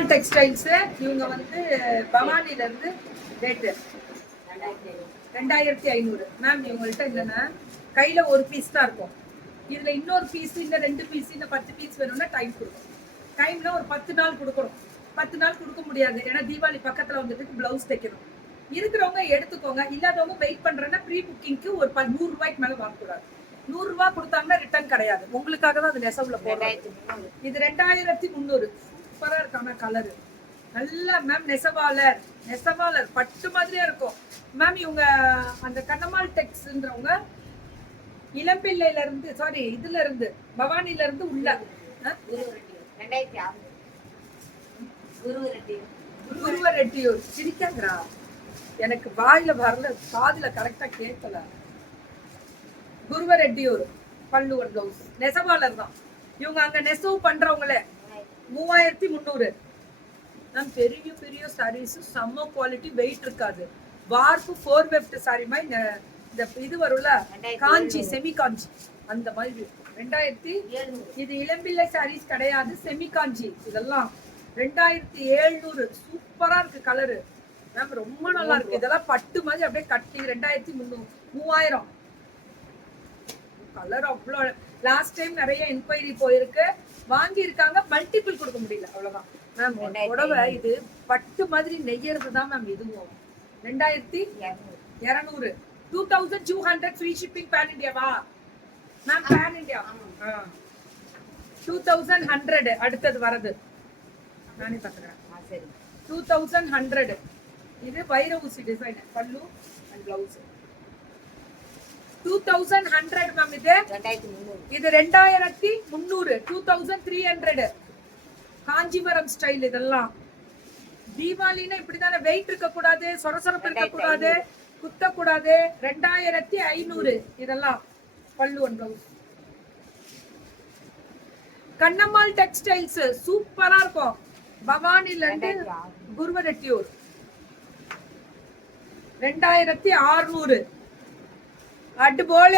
Kannammal textiles இவங்க வந்து பவானில இருந்து ரேட்டு 2500. மேம் இவங்கள்ட்ட இல்லைன்னா கையில ஒரு பீஸ் தான் இருக்கும். இதுல இன்னொரு பீஸ், இந்த 2 பீஸ், இந்த 10 பீஸ் வேணும்னா டைம் கொடுக்கும். டைம்ல ஒரு 10 நாள் கொடுக்கணும். 10 நாள் கொடுக்க முடியாது, ஏன்னா தீபாவளி பக்கத்துல வந்துட்டு பிளவுஸ் தைக்கணும். இருக்கிறவங்க எடுத்துக்கோங்க, இல்லாதவங்க வெயிட் பண்றேன்னா ப்ரீ புக்கிங்க்கு ஒரு 100 ரூபாய்க்கு மேல வாங்கக்கூடாது. 100 ரூபாய் கொடுத்தாங்கன்னா ரிட்டர்ன் கிடையாது. உங்களுக்காக தான் அது நெசவுல போடுறோம். இது 2300. சூப்பரா இருக்காம கலரு நல்லா. மேம் நெசவாளர் பட்டு மாதிரியா இருக்கும். மேம் இவங்க அந்த கண்ணம்மாள் டெக்ஸ்ன்றவங்க இளம்பிள்ளையில இருந்து, சாரி இதுல இருந்து பவானில இருந்து உள்ள குருவரெட்டியூர். சிரிக்காங்கடா, எனக்கு வாயில வரல, காதுல கரெக்டா கேட்கல. குருவரெட்டியூர் பல்லுவன் பிளவுஸ் நெசவாளர் தான் இவங்க. அங்க நெசவு பண்றவங்களே 3300. நம் பெரிய பெரிய சாரீஸ், செம்ம குவாலிட்டி, வெயிட் இருக்காது. வார்ப்பு 4 வெஃப்ட் சாரி மாதிரி இந்த இது வரும்ல, காஞ்சி செமி காஞ்சி அந்த மாதிரி 2700. இது இளம்பிள்ளை சாரீஸ் கிடையாது, செமி காஞ்சி. இதெல்லாம் 2700. சூப்பரா இருக்கு கலரு மேம், ரொம்ப நல்லா இருக்கு. இதெல்லாம் பட்டு மாதிரி அப்படியே கட்டி 2300 3000 கலர். அவ்வளோ லாஸ்ட் டைம் நிறைய என்கொயரி போயிருக்கு, வாங்கி இருக்காங்க, மல்டிபிள் கொடுக்க முடியல, அவ்வளவுதான் மேம். புடவை இது பட்டு மாதிரி நெய்யறது தான் மேம். இதுவும் 2200. 2200 ஃப்ரீ ஷிப்பிங் பேன் இந்தியாவா மேம்? Pan India 2100. அடுத்தது வரது நானே பாத்துக்கிறேன். 2100. இது வைர ஊசி டிசைன், பல்லு அண்ட் பிளவுஸ். 2100 மேம். இது 2300. 2300 காஞ்சிபுரம் ஸ்டைல். இதெல்லாம் தீபாவளினா இப்படிதானே, வெயிட் இருக்க கூடாது, சொரசொரப்பு இருக்க கூடாது, குத்த கூடாது. 2500. இதெல்லாம் பல்லு அண்ட் பிளவுஸ். கண்ணம்மாள் டெக்ஸ்டைல்ஸ் சூப்பரா இருக்கும். பவானில இருந்து குருவரெட்டியூர் 2600. அட்டு போல